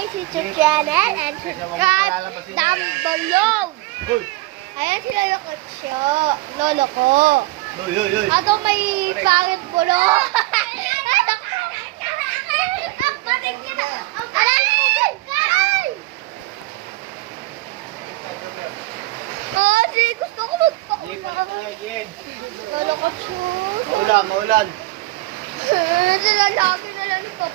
guys, YouTube channel and subscribe down below. Ayan si Lolo Kotsyo, lolo ko. Ato may pangit bulo. Kasi gusto ko magpakulang. Lolo Kotsyo. Maulan. Sila lagi na lang ito.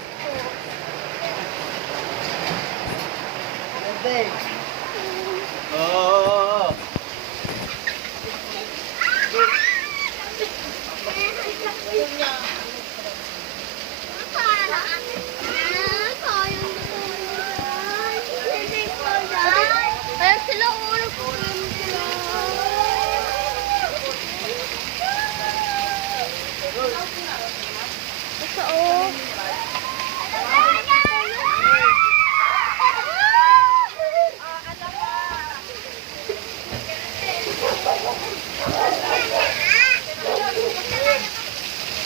Oh. Ayan sila ulo ko. Ito oh.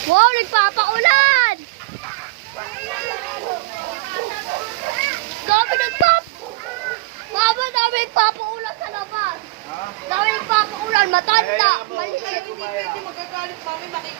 Wow, nagpapaulan! Dami nagpapaulan sa labas. Dami nagpapaulan, matanda, maliit. Hindi pwede magagalit, mami, makikita.